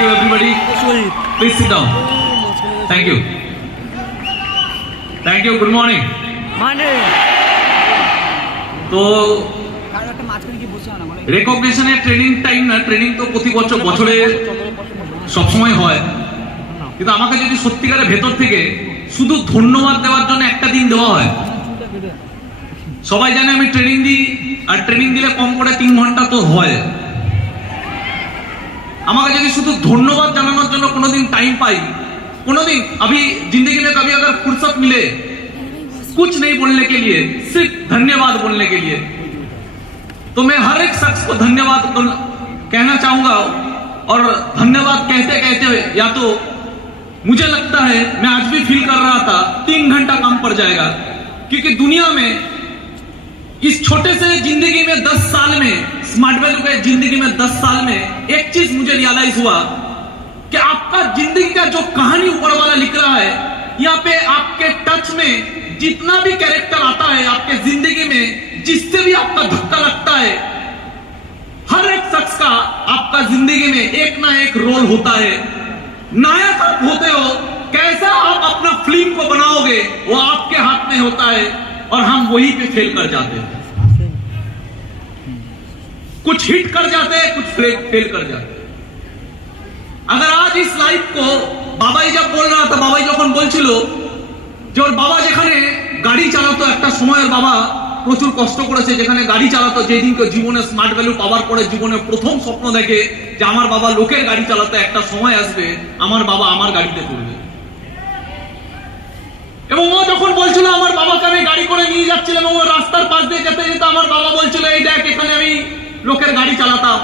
you everybody. Please sit down. Thank you. Thank you. Good morning. তো রেকগনিশনের training time না, training তো প্রতি বছরে সবসময় হয়, কিন্তু আমাকে যদি সত্যিকারের ভেতর থেকে শুধু ধন্যবাদ দেওয়ার জন্য একটা দিন দেওয়া হয়, সবাই জানে আমি ট্রেনিং দিই, আর ট্রেনিং দিলে কম করে 3 ঘন্টা তো হয়। আমাকে যদি শুধু ধন্যবাদ জানানোর জন্য কোনোদিন টাইম পাই, कोनोदिन अभी जिंदगी में कभी अगर फुर्सत मिले कुछ नहीं बोलने के लिए, सिर्फ धन्यवाद बोलने के लिए, तो मैं हर एक शख्स को धन्यवाद कहना चाहूंगा। और धन्यवाद कहते कहते हुए या तो मुझे लगता है, मैं आज भी फील कर रहा था, 3 घंटा कम पड़ जाएगा, क्योंकि दुनिया में इस छोटे से जिंदगी में 10 साल में, स्मार्ट वैल्यू के जिंदगी में 10 साल में एक चीज मुझे रियलाइज हुआ कि आपका जिंदगी का जो कहानी ऊपर वाला लिख रहा है, यहाँ पे आपके टच में जितना भी कैरेक्टर आता है आपके जिंदगी में, जिससे भी आपका धक्का लगता है, हर एक शख्स का आपका जिंदगी में एक ना एक रोल होता है। नायक आप होते हो, कैसा आप अपना फिल्म को बनाओगे वो आपके हाथ में होता है, और हम वही पे फेल कर जाते हैं। कुछ हिट कर जाते हैं, कुछ फेल कर जाते हैं। अगर आज इस लाइफ को बाबाई जब बोल रहा था, बाबाई যখন বলছিল যে ওর বাবা যেখানে গাড়ি চালাতো, একটা সময় ওর বাবা প্রচুর কষ্ট করেছে, যেখানে গাড়ি চালাতো, যেদিনকে জীবনে স্মার্ট ভ্যালু পাওয়ার পরে জীবনে প্রথম স্বপ্ন দেখে যে আমার বাবা লোকের গাড়ি চালাতো, একটা সময় আসবে আমার বাবা আমার গাড়িতে চড়বে। এবং ও যখন বলছিল আমার বাবাকে আমি গাড়ি করে নিয়ে যাচ্ছিলাম, এবং ও রাস্তার পাশ দিয়ে যেতে যেতে আমার বাবা বলছিল এই দেখ এখানে আমি লোকের গাড়ি চালাতাম,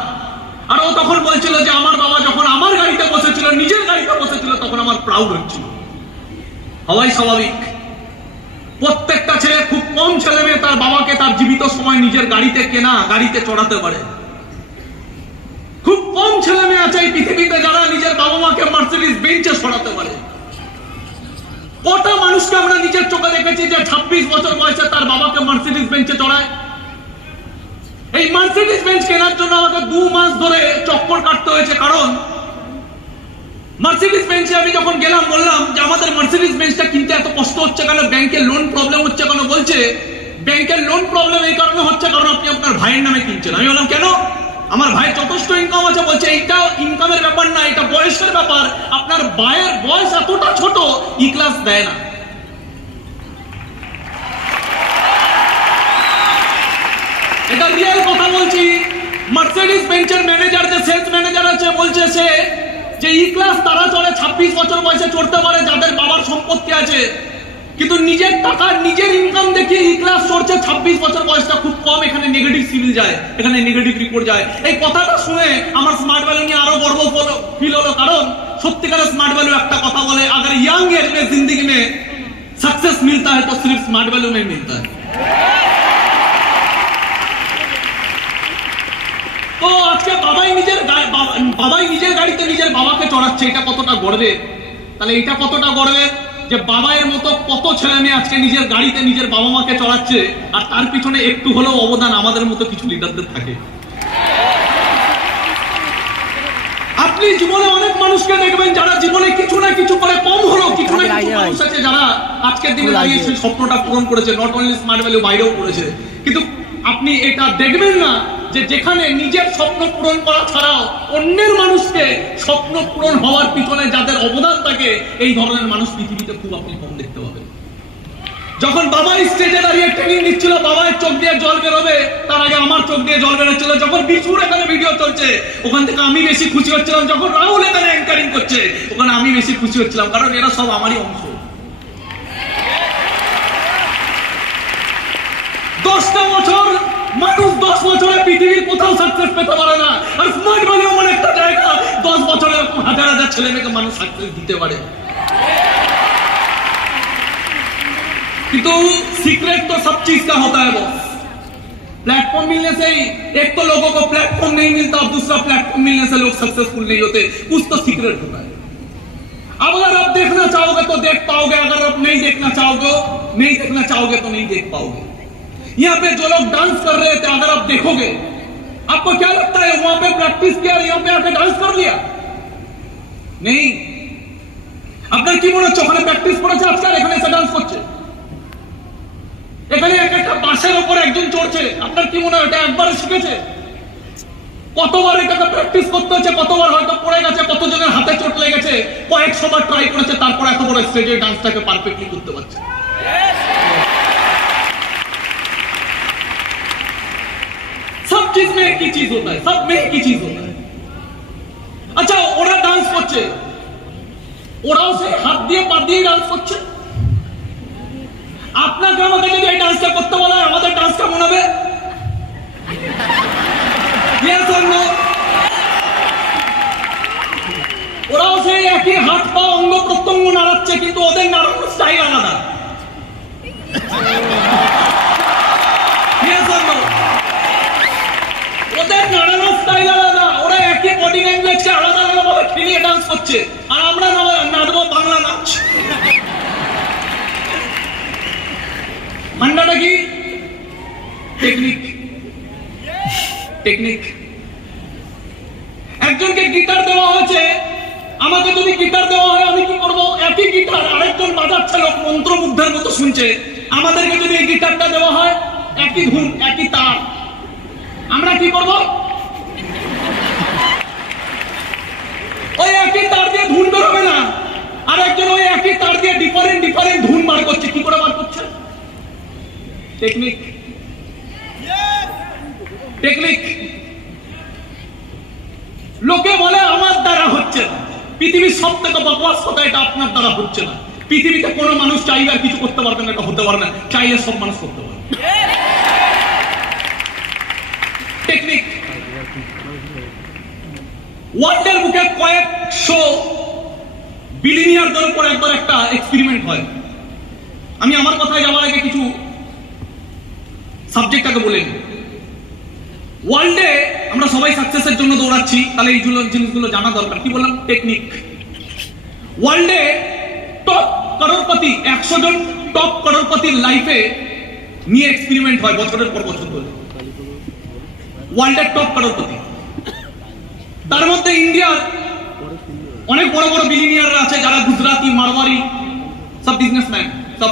আর ও তখন বলছিল যে আমার বাবা যখন আমার গাড়িতে বসেছিল, নিজের গাড়িতে বসেছিল, তখন আমার প্রাউড হচ্ছিল। হওয়াই স্বাভাবিক। প্রত্যেকটা ছেলে, খুব কম ছেলে মেয়ে তার বাবাকে তার জীবিত সময় নিজের গাড়িতে কেনা, গাড়িতে চড়াতে পারে। খুব কম ছেলে মেয়ে আছে এই পৃথিবীতে যারা নিজের বাবা মাকে মার্সিডিজ বেঞ্চে সরাতে পারে। কটা মানুষকে আমরা নিজের চোখে দেখেছি যে 26 বছর বয়সে তার বাবাকে মার্সিডিজ বেঞ্চে চড়ায়। এই মার্সিডিজ বেঞ্চ কেনার জন্য আমাকে 2 মাস ধরে চক্কর কাটতে হয়েছে, কারণ মার্সিডিজ বেঞ্চে আমি যখন গেলাম বললাম যে আমাদের মার্সিডিজ বেঞ্চটা কিনতে এত কষ্ট হচ্ছে কেন, ব্যাংকের লোন প্রবলেম হচ্ছে কেন, বলছে ব্যাংকের লোন প্রবলেম এই কারণে হচ্ছে কারণ আপনি আপনার ভাইয়ের নামে কিনছেন। আমি বললাম কেন, আমার ভাই যথেষ্ট ইনকাম আছে। বলছে এইটা ইনকামের ব্যাপার না, এটা বয়সের ব্যাপার, আপনার ভাইয়ের বয়স এতটা ছোট, ই ক্লাস দেয় না। এটা রিয়েল কথা বলছি। মার্সিডিজ বেঞ্চের ম্যানেজার, যে সেলস ম্যানেজার আছে, বলছে সে যে ই ক্লাস তারা চলে 26 বছর বয়সে চড়তে পারে যাদের বাবার সম্পত্তি আছে, কিন্তু নিজের টাকা নিজের ইনকাম দেখিয়ে ই ক্লাস চড়ছে 26 বছর বয়সটা খুব কম। এখানে নেগেটিভ সিভিল যায়, এখানে নেগেটিভ রিপোর্ট যায়। এই কথাটা শুনে আমার স্মার্ট ভ্যালু নিয়ে আরো গর্ব ফিল হলো, কারণ সত্যিকারের স্মার্ট ভ্যালু একটা কথা বলে, अगर यंग एज में जिंदगी में सक्सेस मिलता है तो सिर्फ स्मार्ट वैल्यू में मिलता है। তো আজকে বাবাই নিজের গাড়িতে নিজের বাবাকে চড়াচ্ছে, এটা কতটা গর্বের। তাহলে এটা কতটা গর্বের যে বাবাইয়ের মতো কত ছেলে মেয়ে আজকে নিজের গাড়িতে নিজের বাবা মাকে চড়াচ্ছে, আর তার পিছনে একটু হলেও অবদান আমাদের মতো কিছু লিডারদের থাকে। আপনি জীবনে অনেক মানুষকে দেখবেন যারা জীবনে কিছু না কিছু করে, কম হলেও কিছু না কিছু মানুষ আছে যারা আজকের দিনে দাঁড়িয়ে সেই স্বপ্নটা পূরণ করেছে, নট অনলি স্মার্ট ভ্যালু বাইরেও করেছে। কিন্তু আপনি এটা দেখবেন না যে যেখানে নিজের স্বপ্ন পূরণ করা ছাড়াও অন্যের মানুষকে স্বপ্ন পূরণ হওয়ার পিছনে যাদের অবদান থাকে, এই ধরনের মানুষ পৃথিবীতে খুব আপনি কম দেখতে পাবেন। যখন বাবা স্টেজে দাঁড়িয়ে ট্রেনিং নিচ্ছিল, বাবার চোখ দিয়ে জল বেরোবে, তার আগে আমার চোখ দিয়ে জল বেরোচ্ছিল। যখন বিশুর এখানে ভিডিও চলছে, ওখান থেকে আমি বেশি খুশি হচ্ছিলাম। যখন রাহুল এখানে অ্যাঙ্কারিং করছে, ওখানে আমি বেশি খুশি হচ্ছিলাম, কারণ এরা সব আমারই অংশ। 10টা বছর মানুষ 10 বছরে পৃথিবীর কোথাও সাকসেস পেতে পারে না, আর স্মার্ট ভ্যালু এমন একটা জায়গা 10 বছরে হাজার হাজার ছেলে মেয়েকে মানুষ সাকসেস দিতে পারে। কিন্তু सीक्रेट तो सब चीज का होता है बॉस। प्लेटफॉर्म मिलने से ही, एक तो लोगों को प्लेटफॉर्म नहीं मिलता और दूसरा प्लेटफॉर्म मिलने से लोग सक्सेसफुल नहीं होते, कुछ तो सीक्रेट होता है। अब अगर आप देखना चाहोगे तो देख पाओगे, अगर आप नहीं देखना चाहोगे तो नहीं देख पाओगे। यहाँ पे जो लोग डांस कर रहे थे, अगर आप देखोगे, आपको क्या लगता है वहां पे प्रैक्टिस किया, यहाँ पे आके डांस कर लिया? নেই। আপনার কি মনে হচ্ছে ওখানে প্র্যাকটিস করেছে আজকাল এখানে এসে ডান্স করছে? এখানে এক একটা বাসের উপর একজন চড়ছে, আপনার কি মনে হয় এটা একবারে শিখেছে? কতবার এটাকে প্র্যাকটিস করতে হচ্ছে, কতবার হয়তো পড়ে গেছে, কতজনের হাতে চোট লেগেছে, কয়েকশোবার ট্রাই করেছে, তারপর এত বড় স্টেজে ডান্সটাকে পারফেক্টলি করতে পারছে। सब चीज में एक ही चीज होता है, सब में एक ही चीज होता है। अच्छा ওরা ডান্স করছে, ওরাও সে হাত দিয়ে পা দিয়ে ডান্স করছে। আপনাকে আমাকে যদি এই ডান্সটা করতে বলা হয় আমাদের ডান্স কেমন হবে? Yes or no? ওরাও সেই একই হাত পা অঙ্গ প্রত্যঙ্গ নাড়াচ্ছে, কিন্তু ওদের নাড়ানোর স্টাইল আলাদা। Yes or no? ওদের নাড়ানোর স্টাইল আলাদা, ওরা একই বডি ল্যাঙ্গুয়েজকে আলাদা আলাদা ভাবে খেলিয়ে ডান্স করছে, আর আমরা নাচবো বাংলা নাচ। মান্নাটা কি? টেকনিক। টেকনিক। একজনকে গিটার দেওয়া হয়েছে, আমাকে যদি গিটার দেওয়া হয় আমি কি করব? একই গিটার আরেকজন বাজাচ্ছে, লোক মন্ত্রমুগ্ধের মতো শুনছে। আমাদেরকে যদি এই গিটারটা দেওয়া হয়, একই ধুন একই তার, আমরা কি করব? ওই একই তার দিয়ে ধুন বেরোবে না, আর একজন ওই একই তার দিয়ে ডিফারেন্ট ডিফারেন্ট ধুন বার করছে। কি করে বার করছে? টেকনিক। টেকনিক। লোকে বলে আমার দ্বারা হচ্ছে না, পৃথিবীর সব থেকে বকওয়াস কথা এটা আপনার দ্বারা হচ্ছে না। পৃথিবীতে কোনো মানুষ চাইলে আর কিছু করতে পারবে না, এটা হতে পারে না, চাইলে সব মানুষ করতে পারে। টেকনিক। ওয়ার্ল্ডের বুকে কয়েকশো বিলিয়নিয়ারদের উপর একবার একটা এক্সপেরিমেন্ট হয়। আমি আমার কথায় যাওয়ার আগে কিছু সাবজেক্টটাকে বলে নিই। ওয়ার্ল্ডে আমরা সবাই সাকসেসের জন্য দৌড়াচ্ছি, তাহলে এই জিনিসগুলো জানা দরকার। কি বললাম? টেকনিক। ওয়ার্ল্ডে টপ করোড়পতি 100 জন টপ করোড়পতির লাইফে নিয়ে এক্সপেরিমেন্ট হয় বছরের পর বছর ধরে। ওয়ার্ল্ডের টপ করোড়পতি, তার মধ্যে ইন্ডিয়ার অনেক বড় বড় বিলিয়নিয়াররা আছে, যারা গুজরাটি মারওয়ারি সব বিজনেসম্যান, সব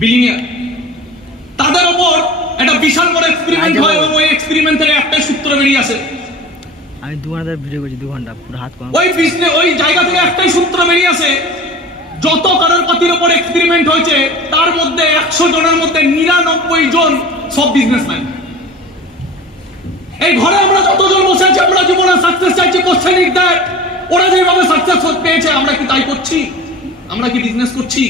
বিলিয়নিয়ার। তাদের উপর একটা বিশাল বড় এক্সপেরিমেন্ট হয়, এবং ওই এক্সপেরিমেন্ট থেকে একটাই সূত্র বেরিয়ে আসে। আমি 2 ঘন্টা ভিডিও করছি, 2 ঘন্টা পুরো হাত কম। ওই জায়গা থেকে একটাই সূত্র বেরিয়ে আসে, যত করোড়পতির উপর এক্সপেরিমেন্ট হয়েছে তার মধ্যে 100 জনের মধ্যে 99 জন সব বিজনেসম্যান। এই ঘরে আমরা যতজন বসে আছি, আমরা জীবনে সাকসেস চাইছি, কোশ্চেন ইজ দ্যাট ওরা যেভাবে সাকসেস পেয়েছে আমরা কি তাই করছি? আমরা কি বিজনেস করছি,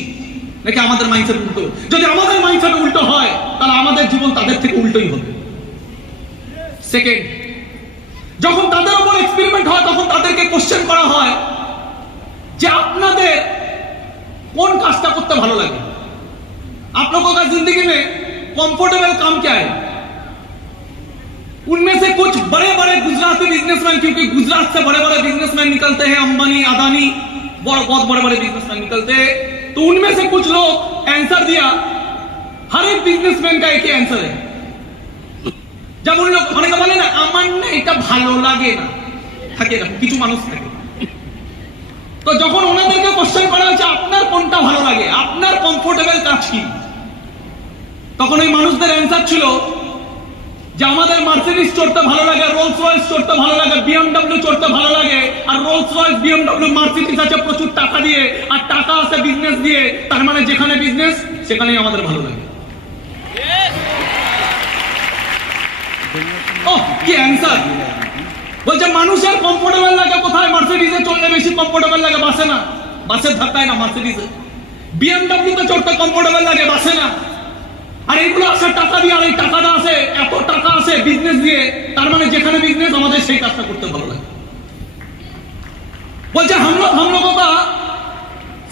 নাকি আমাদের মাইন্ডসেট উল্টো? যদি আমাদের মাইন্ডসেট উল্টো হয় তাহলে আমাদের জীবন তাদের থেকে উল্টোই হবে। সেকেন্ড, যখন তাদের উপর এক্সপেরিমেন্ট হয় তখন তাদেরকে কোশ্চেন করা হয় যে আপনাদের কোন কাজটা করতে ভালো লাগে, आप लोगों का जिंदगी में कंफर्टेबल काम क्या है? उनमें से कुछ बड़े बड़े गुजराती बिजनेसमैन, क्योंकि गुजरात से बड़े बड़े बिजनेसमैन निकलते हैं, अंबानी अदानी बहुत बड़े बड़े बिजनेसमैन निकलते हैं, तो उनमें से कुछ लोग आंसर दिया, हर एक बिजनेसमैन का एक ही आंसर है। जब उन लोग অনেকে বলে না আমার না এটা ভালো লাগে না, থাকে না কিছু মানুষ থাকে, তো যখন ওনাদেরকে কোশ্চেন করা হচ্ছে আপনার কোনটা ভালো লাগে, আপনার কমফোর্টেবল কাজ কি, তখন ওই মানুষদের অ্যান্সার ছিল যে আমাদের মার্সিডিজ চড়তে ভালো লাগে, রোলস রয়েস চড়তে ভালো লাগে, বিএমডব্লিউ চড়তে ভালো লাগে, আর রোলস রয়েস বিএমডব্লিউ মার্সিডিজ আছে প্রচুর টাকা দিয়ে, আর টাকা আছে বিজনেস দিয়ে, তার মানে যেখানে বিজনেস সেখানেই আমাদের ভালো লাগে। কি অ্যান্সার! বলছে মানুষের কমফোর্টেবল লাগে কোথায়? মার্সিডিজে চললে বেশি কমফোর্টেবল লাগে, বাসে না, বাসের ধাক্কায় না, মার্সিডিজে। বিএমডব্লিউ তে চড়তে কমফোর্টেবল লাগে, বাসে না। আর এইগুলো আসে টাকা দিয়ে, আর এই টাকাটা আসে, এত টাকা আসে বিজনেস দিয়ে, তার মানে যেখানে বিজনেস আমাদের সেই কাজটা করতে ভালো লাগে। বলছে हम लोगों का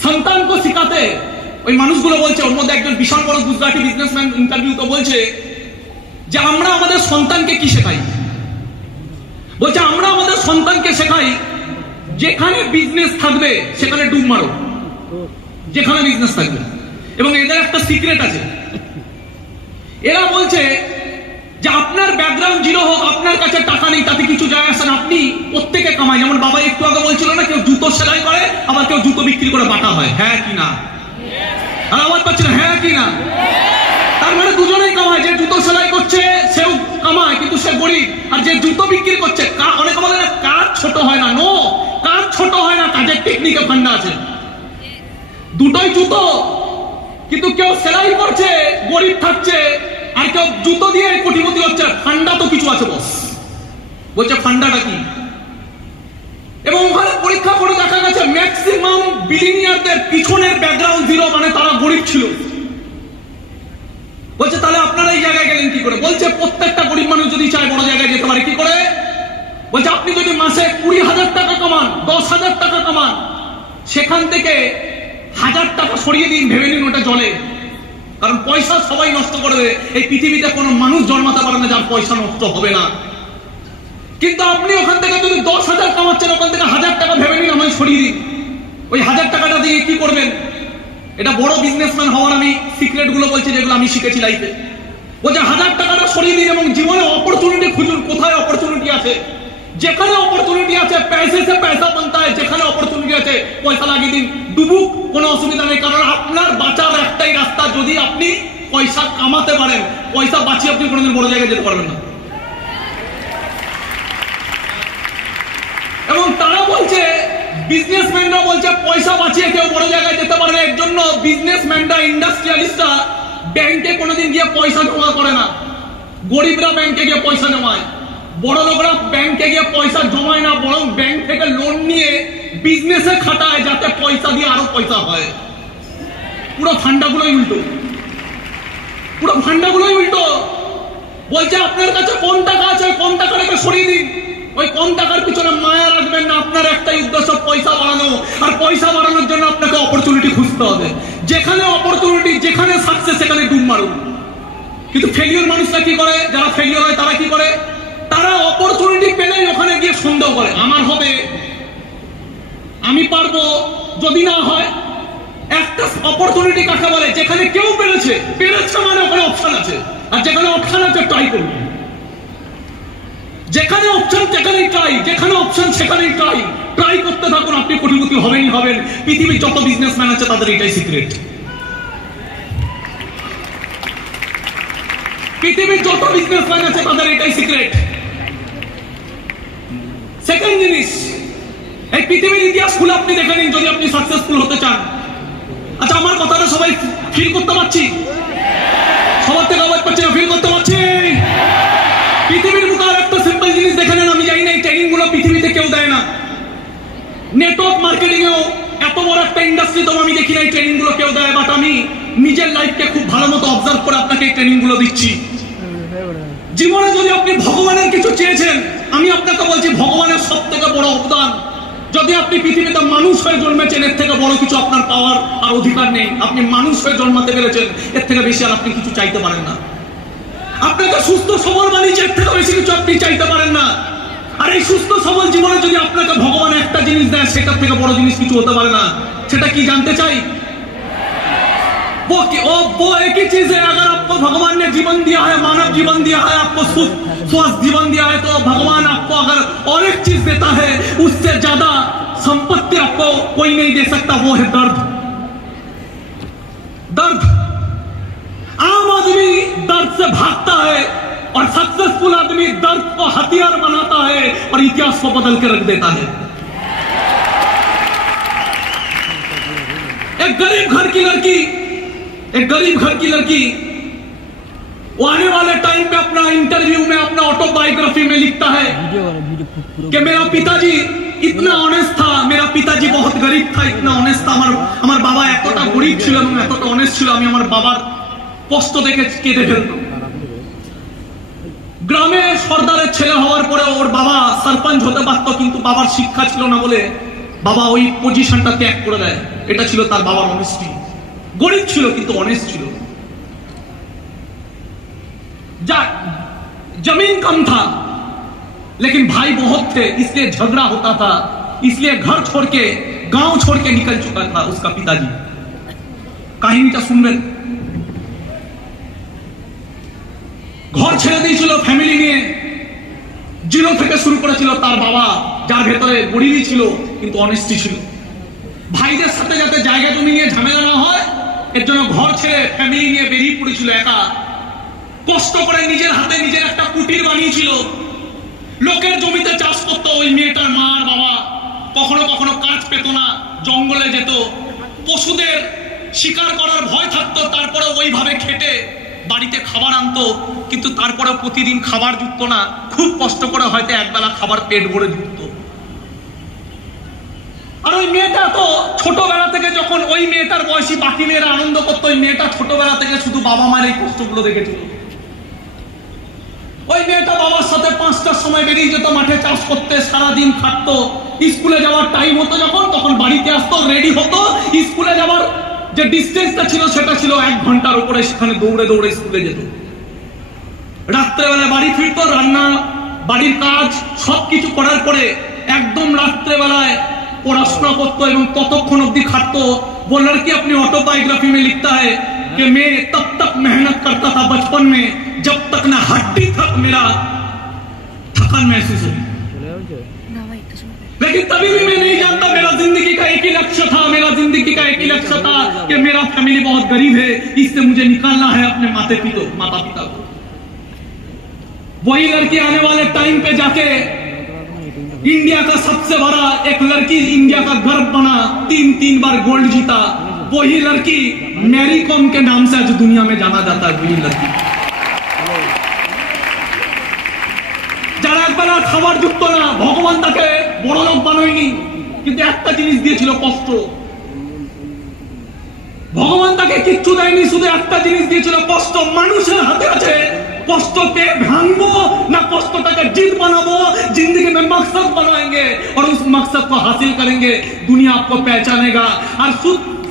সন্তান को सिखाते, ওই মানুষগুলো বলছে, ওর মধ্যে একজন বিশাল বড় গুজরাটি বিজনেসম্যান ইন্টারভিউ তো বলছে যে আমরা আমাদের সন্তানকে কি শেখাই? বলছে আমরা আমাদের সন্তানকে শেখাই যেখানে বিজনেস থাকবে সেখানে ডুব মারো, যেখানে বিজনেস থাকবে। এবং এদের একটা সিক্রেট আছে, এরা বলছে যে আপনার ব্যাকগ্রাউন্ড জিরো হোক, আপনার কাছে টাকা নেই, তাতে কিছু যায় আসে না, আপনি প্রত্যেকে কামায়। যেমন বাবা একটু আগে বলছিল না, কেউ জুতো সেলাই করে, আবার কেউ জুতো বিক্রি করে বাটা হয়। হ্যাঁ কি না? আর আওয়াজ পাচ্ছি না, হ্যাঁ কি না? তার মানে দুজনেই কামায়। যে জুতো সেলাই করছে সেও কামায়, কিন্তু সে গরিব। আর যে জুতো বিক্রি করছে, অনেকে বলে না কাজ ছোট হয় না। নো, কাজ ছোট হয় না, কাজের টেকনিকে ফান্ডা আছে। দুটোই জুতো, কিন্তু কেউ সেলাই করছে গরিব থাকছে, আর কেউ জুতো দিয়ে কোটিপতি হচ্ছে। ফান্ডা তো কিছু আছে বস। বলছে ফান্ডাটা কি? এবং ওখানে পরীক্ষা করে দেখা গেছে ম্যাক্সিমাম বিলিনিয়ারদের পিছনের ব্যাকগ্রাউন্ড জিরো, মানে তারা গরিব ছিল। বলছে তাহলে আপনারা এই জায়গায় গেলেন কি করে? বলছে প্রত্যেকটা গরিব মানুষ যদি চায় বড় জায়গায় যেতে পারে। কি করে? বলছে আপনি যদি মাসে 20,000 টাকা কামান, 10,000 টাকা কামান, সেখান থেকে 1,000 টাকা সরিয়ে দিন, ভেবে নিন ওটা জলে। কারণ পয়সা সবাই নষ্ট করে দেবে। এই পৃথিবীতে কোনো মানুষ জন্মাতে পারে না যার পয়সা নষ্ট হবে না। কিন্তু আপনি ওখান থেকে যদি 10,000 কামাচ্ছেন, ওখান থেকে 1,000 টাকা ভেবে নিন আমায় সরিয়ে দিন। ওই 1,000 টাকাটা দিয়ে কি করবেন? এটা বড় বিজনেসম্যান হওয়ার আমি সিক্রেট গুলো বলছি, যেগুলো আমি শিখেছি লাইফে। বলছে 1,000 টাকাটা সরিয়ে দিন এবং জীবনে অপরচুনিটি খুঁজুন। কোথায় অপরচুনিটি আছে? যেখানে অপরচুনিটি আছে पैसे से पैसा बनता है। যেখানে অপরচুনিটি আছে পয়সা লাগিয়ে দিন, ডুবুক, কোনো অসুবিধা নেই। কারণ আপনার বাঁচার একটাই রাস্তা, যদি আপনি পয়সা কামাতে পারেন। পয়সা বাঁচিয়ে আপনি কোনোদিন বড় জায়গায় যেতে পারবেন না। এবং তারা বলছে, বিজনেসম্যানরা বলছে পয়সা বাঁচিয়ে কেউ বড় জায়গায় যেতে পারে না। এর জন্য বিজনেসম্যানরা, ইন্ডাস্ট্রিয়ালিস্টরা ব্যাংকে কোনোদিন গিয়ে পয়সা জমা করে না। গরিবরা ব্যাংকে গিয়ে পয়সা জমায়, বড় লোকরা ব্যাংকে গিয়ে পয়সা জমায় না, বরং ব্যাংক থেকে লোন নিয়ে বিজনেসে খাটায়, যাতে পয়সা দিয়ে আরো পয়সা হয়। পুরো ফান্ডাগুলোই উল্টো, পুরো ফান্ডাগুলোই উল্টো। বলছে আপনার কাছে কম টাকা আছে, কম টাকাটাকে সরিয়ে দিন। ওই কম টাকার পিছনে মায়া রাখবেন না। আপনার একটাই উদ্দেশ্য পয়সা বাড়ানো, আর পয়সা বাড়ানোর জন্য আপনাকে অপরচুনিটি খুঁজতে হবে। যেখানে অপরচুনিটি, যেখানে সাকসেস, সেখানে ডুব মারুন। কিন্তু ফেলিওর মানুষরা কি করে? যারা ফেলিওর হয় তারা কি করে? তারা অপরচুনিটি পেলেই ওখানে গিয়ে সন্দেহ করে, আমার হবে, আমি পারবো, যদি না হয়। একটা অপরচুনিটি কাকে বলে? যেখানে কেউ পেরেছে, মানে ওখানে অপশন আছে। আর যেখানে অপশন আছে ট্রাই করুন। যেখানে অপশন সেখানেই ট্রাই, যেখানে অপশন সেখানেই ট্রাই। ট্রাই করতে থাকুন, আপনি কোটিপতি হবেনই হবেন। পৃথিবীর যত বিজনেসম্যান আছে তাদের এটাই সিক্রেট। পৃথিবীর যত বিজনেসম্যান আছে তাদের এটাই সিক্রেট। সেকেন্ড জিনিস, এই পৃথিবীর ইতিহাস খুলে আপনি দেখে নিন যদি আপনি সাকসেসফুল হতে চান। আচ্ছা, আমার কথাটা সবাই ফিল করতে পারছি? সবার থেকে আওয়াজ পাচ্ছি না? ফিল করতে পারছি? পৃথিবীর বুকে আর একটা সিম্পল জিনিস দেখে নেন। আমি জানি না এই ট্রেনিং গুলো পৃথিবীতে কেউ দেয় না। নেটওয়ার্ক মার্কেটিং এও এত বড় একটা ইন্ডাস্ট্রি তো আমি দেখি না এই ট্রেনিং গুলো কেউ দেয়। বাট আমি নিজের লাইফকে খুব ভালো মতো অবজার্ভ করে আপনাকে এই ট্রেনিং গুলো দিচ্ছি। জীবনে যদি আপনি ভগবানের কিছু চেয়েছেন, আমি আপনাকে বলছি ভগবানের সব থেকে বড় অবদান। যদি আপনি পৃথিবীতে মানুষ হয়ে জন্মেছেন, এর থেকে বড় কিছু আপনার পাওয়ার আর অধিকার নেই। আপনি মানুষ হয়ে জন্মাতে পেরেছেন, এর থেকে বেশি আর আপনি কিছু চাইতে পারেন না। আপনাকে সুস্থ সবল বানিয়েছে, এর থেকে বেশি কিছু আপনি চাইতে পারেন না। আর এই সুস্থ সবল জীবনে যদি আপনাকে ভগবান একটা জিনিস দেয়, সেটার থেকে বড় জিনিস কিছু হতে পারে না। সেটা কি জানতে চাই? वो एक ही चीज है। अगर आपको भगवान ने जीवन दिया है, मानव जीवन दिया है, आपको स्वस्थ जीवन दिया है, तो भगवान आपको अगर और एक चीज देता है, उससे ज्यादा संपत्ति आपको कोई नहीं दे सकता। वो है दर्द। दर्द। आम आदमी दर्द से भागता है, और सक्सेसफुल आदमी दर्द को हथियार बनाता है और इतिहास को बदल के रख देता है। एक गरीब घर की लड़की, वो आने वाले टाइम पे अपना इंटरव्यू में, अपना ऑटोबायोग्राफी में लिखता है कि मेरा पिताजी इतना ऑनेस्ट था, मेरा पिताजी बहुत गरीब था, इतना ऑनेस्ट था। আমার বাবা এতটা গরিব ছিল এবং এতটা অনেস্ট ছিল, আমি আমার বাবার কষ্ট দেখে কেঁদে ফেলতাম। গ্রামে সর্দারের ছেলে হওয়ার পরে ওর বাবা সরপঞ্চ হতে পারতো, কিন্তু বাবার শিক্ষা ছিল না বলে বাবা ওই পজিশনটা ত্যাগ করে দেয়। এটা ছিল তার বাবার অনেস্টি। गरीब छिलो किंतु ऑनेस्ट छिलो। जमीन कम था लेकिन भाई बहुत थे, इसलिए झगड़ा होता था, इसलिए घर छोड़ के, गांव छोड़ के निकल चुका था उसका पिताजी। কাহিনীটা শুনবেন। ঘর ছেড়ে দিয়েছিল ফ্যামিলি নিয়ে, জিরো থেকে শুরু করেছিল তার বাবা। যার ভেতরে গরিবই ছিল কিন্তু অনেস্টি ছিল। ভাইদের সাথে যাতে জায়গা জমি নিয়ে ঝামেলা না হয় এর জন্য ঘর ছেড়ে ফ্যামিলি নিয়ে বেরিয়ে পড়েছিল একা, কষ্ট করে নিজের হাতে নিজের একটা কুটির বানিয়েছিল, লোকের জমিতে চাষ করতো। ওই মেয়েটার মা আর বাবা কখনো কখনো কাজ পেত না, জঙ্গলে যেত, পশুদের শিকার করার ভয় থাকতো, তারপরে ওইভাবে খেটে বাড়িতে খাবার আনতো, কিন্তু তারপরে প্রতিদিন খাবার জুটতো না, খুব কষ্ট করে হয়তো একবেলা খাবার পেট ভরে জুটতো। আর ওই মেয়েটা তো ছোটবেলা থেকে, যখন ওই মেয়েটার বয়সী বাকি মেয়েরা আনন্দ করতো, ওই মেয়েটা ছোটবেলা থেকে শুধু বাবা মায়ের এই কষ্টগুলো দেখেছিল। ওই মেয়েটা বাবার সাথে 5টার সময় বেরিয়ে যেত মাঠে চাষ করতে, সারাদিন খাটতো, স্কুলে যাওয়ার টাইম হতো যখন, তখন বাড়িতে আসতো, রেডি হতো, স্কুলে যাওয়ার যে ডিস্টেন্সটা ছিল সেটা ছিল 1 ঘন্টার উপরে, সেখানে দৌড়ে দৌড়ে স্কুলে যেত। রাত্রেবেলা বাড়ি ফিরতো, রান্না বাড়ির কাজ সবকিছু করার পরে একদম রাত্রেবেলায় পড়াশোনা করতো এবং ততক্ষণ অব্দি খাটতো। वो लड़की अपनी ऑटोबायोग्राफी में लिखता है कि मैं तब तक मेहनत करता था बचपन में जब तक ना हड्डी तक मेरा थकान महसूस हो। लेकिन तभी भी मैं नहीं जानता, मेरा जिंदगी का एक ही लक्ष्य था, मेरा जिंदगी का एक ही लक्ष्य था कि मेरा फैमिली बहुत गरीब है, इससे मुझे निकालना है अपने माता पिता को। वही लड़की आने वाले टाइम पे जाके इंडिया का सबसे बड़ा एक लड़की, इंडिया का गर्व बना, 3 बार गोल्ड जीता। वही लड़की मैरी कॉम के नाम से आज दुनिया में जाना जाता है। वही लड़की যারা একবেলা খাবার যুক্ত না, ভগবান তাকে বড় লোক বানায়নি, কিন্তু একটা জিনিস দিয়েছিল, কষ্ট। ভগবান তাকে কিচ্ছু দেয়নি, শুধু একটা জিনিস দিয়েছিল, কষ্ট। মানুষের হাতে আছে কষ্টকে ভাঙবো না কষ্টটাকে जीत बनाबो, जिंदगी में मकसद बनाएंगे और उस मकसद को हासिल करेंगे। दुनिया आपको पहचानेगा और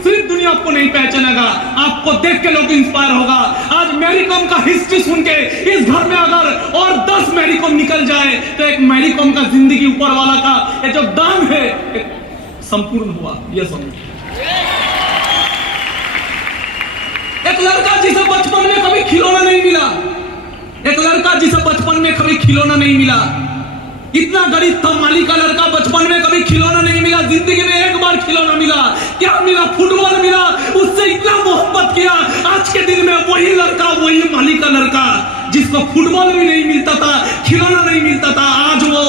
सिर्फ दुनिया आपको नहीं पहचानेगा, आपको देख के लोग इंस्पायर होगा। आज मैरी कॉम का हिस्ट्री सुन के इस घर में अगर और 10 मैरी कॉम निकल जाए तो एक मैरी कॉम का जिंदगी ऊपर वाला का ये जो दान है संपूर्ण हुआ। ये समझ एक लड़का जिसे बचपन में कभी खिलौना नहीं मिला, एक लड़का जिसे बचपन में कभी खिलौना नहीं मिला, इतना गरीब था माली का लड़का, बचपन में कभी खिलौना नहीं मिला, जिंदगी में एक बार खिलौना मिला। क्या मिला? फुटबॉल मिला। उससे इतना मोहब्बत किया। आज के दिन में वही लड़का, वही माली का लड़का जिसको फुटबॉल भी नहीं मिलता था, खिलौना नहीं मिलता था, आज वो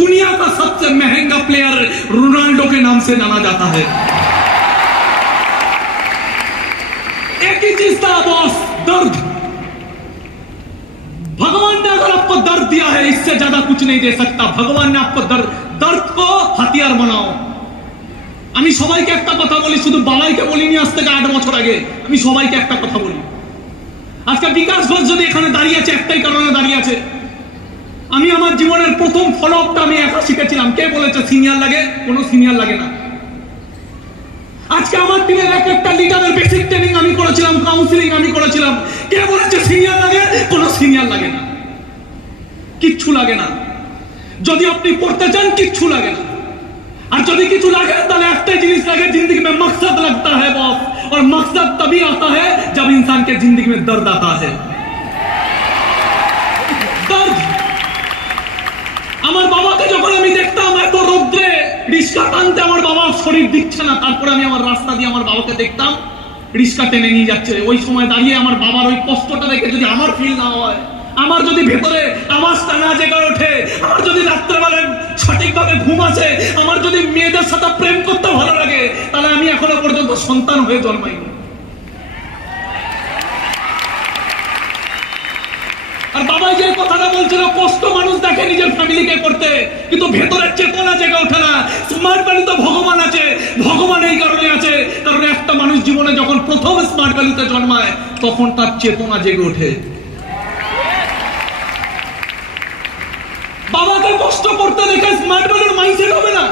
दुनिया का सबसे महंगा प्लेयर रोनाल्डो के नाम से जाना जाता है। एक ही चीज था बॉस, दर्द। भगवान ने अगर आपको दर्द दिया है, इससे ज्यादा कुछ नहीं दे सकता। भगवान ने आपको दर्द को हथियार बनाओ। আমি সবাইকে একটা কথা বলি, শুধু বাবাইকে বলিনি, আজ থেকে 8 বছর আগে আমি সবাইকে একটা কথা বলি। আজকে বিকাশ ঘোষ যদি এখানে দাঁড়িয়ে আছে, একটাই কারণে দাঁড়িয়ে আছে, আমি আমার জীবনের প্রথম ফলো আপটা আমি একা শিখেছিলাম। কে বলেছে সিনিয়র লাগে? কোনো সিনিয়র লাগে না। আজকে আমার টিমের একটা লিডারের বেসিক ট্রেনিং আমি করেছিলাম, কাউন্সিলিং আমি করেছিলাম। কে বলেছে সিনিয়র লাগে? কোনো সিনিয়র লাগে না, কিচ্ছু লাগে না। যদি আপনি পড়তে চান কিচ্ছু লাগে না, और যদি কিছু লাগে তাহলে একটাই জিনিস লাগে, जिंदगी में मकसद लगता है बॉस। और मकसद तभी आता है जब इंसान के जिंदगी में दर्द आता है। दर्द। আমার বাবাকে যখন আমি দেখতাম এত রোদ্রে রিস্কা টানতে, আমার বাবার শরীর দিচ্ছে না, তারপরে আমি আমার রাস্তা দিয়ে আমার বাবাকে দেখতাম রিস্কা টেনে নিয়ে যাচ্ছে। ওই সময় দাঁড়িয়ে আমার বাবার ওই কষ্টটা দেখে যদি আমার ফিল না হয়, আমার যদি ভেতরে আওয়াজটা না জেগে ওঠে, আমার যদি রাত্রেবেলায় সঠিকভাবে ঘুম আসে, আমার যদি মেয়েদের সাথে প্রেম করতে ভালো লাগে, তাহলে আমি এখনো পর্যন্ত সন্তান হয়ে জন্মাইনি। আর বাবা যে কথাটা বলছিল, কষ্ট মানুষ দেখে নিজের ফ্যামিলিকে করতে, কিন্তু ভেতরের চেতনা জেগে ওঠে না। স্মার্ট ভ্যালু তো ভগবান আছে, ভগবান এই কারণে আছে কারণ একটা মানুষ জীবনে যখন প্রথম স্মার্ট ভ্যালুতে জন্মায় তখন তার চেতনা জেগে ওঠে। বাবাকে কষ্ট করতে দেখে স্মার্ট ভ্যালুর মাইন্ডসেট হবে না।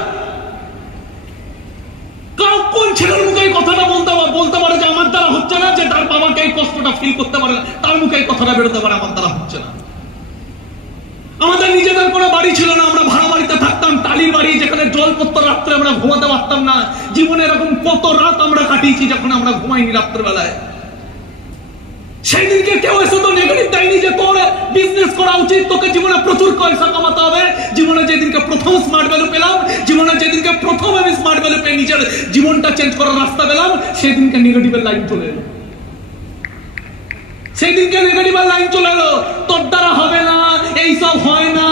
কোন ছেলের মুখে এই কথাটা বলতে পারে যে আমার দ্বারা হচ্ছে না, যে তার বাবাকে এই কষ্টটা ফিল করতে পারে না, তার মুখে এই কথাটা বেরোতে পারে আমার দ্বারা হচ্ছে না। আমাদের নিজেদের কোনো বাড়ি ছিল না, আমরা ভাড়া বাড়িতে থাকতাম, টালির বাড়ি, যেখানে জল পড়তো, রাত্রে আমরা ঘুমাতে পারতাম না। জীবনে এরকম কত রাত আমরা কাটিয়েছি যখন আমরা ঘুমাইনি রাত্রেবেলায়। সেই দিনকে কেউ এসে তো নেগেটিভ দেয়নি যে তোর বিজনেস করা উচিত, তোকে জীবনে প্রচুর পয়সা কামাতে হবে। জীবনে যেদিনকে প্রথম স্মার্ট ভ্যালু পেলাম, জীবনে যেদিনকে প্রথম আমি স্মার্ট ভ্যালু পেয়ে নিজের জীবনটা চেঞ্জ করার রাস্তা পেলাম, সেই দিনকে নেগেটিভের লাইন চলে এলো। সেই দিনকে নেগেটিভের লাইন চলে এলো, তোর দ্বারা হবে না, এইসব হয় না,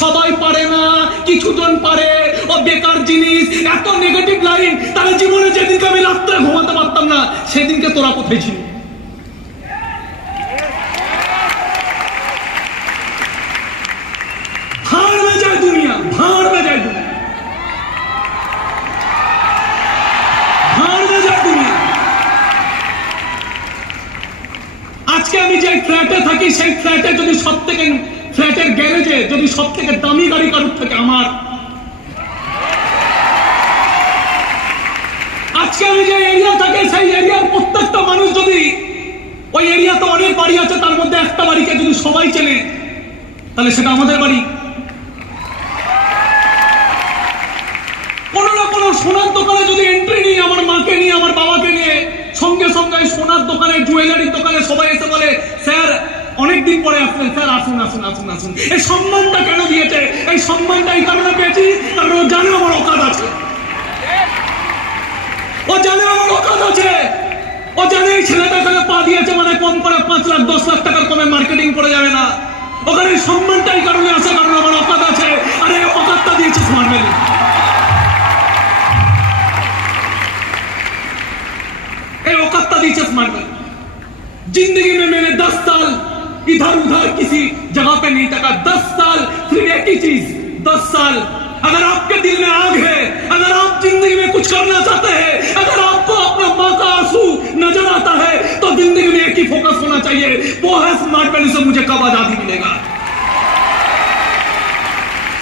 সবাই পারে না, কিছু জন পারে, ও বেকার জিনিস, এত নেগেটিভ লাইন। তাহলে জীবনে যেদিনকে আমি রাত্রে ঘুমাতে পারতাম না, সেদিনকে তোরা কোথায় ছিল? भाड़ में जाए दुनिया, भाड़ में जाए दुनिया, भाड़ में जाए दुनिया। আজকে আমি যে ফ্ল্যাটে থাকি, সেই ফ্ল্যাটে যদি সবথেকে ফ্ল্যাটের গ্যারেজে যদি সবথেকে দামি গাড়ি কারোর থেকে আমার, আজকে আমি যে এরিয়া থাকি, সেই এরিয়ার প্রত্যেকটা মানুষ যদি, ওই এরিয়াতে অনেক বাড়ি আছে, তার মধ্যে একটা বাড়িকে যদি সবাই চেনে, তাহলে সেটা আমাদের বাড়ি। কোনো না কোনো সোনার দোকানে যদি এন্ট্রি নিই, আমার মাকে নিয়ে, আমার বাবাকে নিয়ে, সঙ্গে সঙ্গে সোনার দোকানে, জুয়েলারির দোকানে সবাই এসে বলে, স্যার অনেকদিন পরে আসলেন, স্যার আসুন আসুন আসুন আসুন। এই সম্মানটা কেন দিয়েছে? এই সম্মানটা এই কারণে পেয়েছি, কারণ ও জানে আমার অকাত আছে, ও জানে আমার অকাত আছে, ও জানে এই ছেলেটা এখানে পা দিয়েছে মানে কম করে 5 লাখ 10 লাখ টাকার কমে মার্কেটিং করে যাবে না। ওখানে সম্মানটা এই কারণে আছে, কারণ আমার অকাত আছে। আর এই অকাতটা দিয়েছে স্মার্ট ভ্যালু। जिंदगी में मैंने 10 साल इधर उधर किसी जगह पे नहीं तका, 10 साल सिर्फ एक ही चीज, 10 साल अगर आपके दिल में आग है, अगर आप जिंदगी में कुछ करना चाहते हैं, अगर आपको अपना माँ का आंसू नजर आता है, तो जिंदगी में एक ही फोकस होना चाहिए, वो है स्मार्ट वैल्यू से मुझे कब आजादी मिलेगा,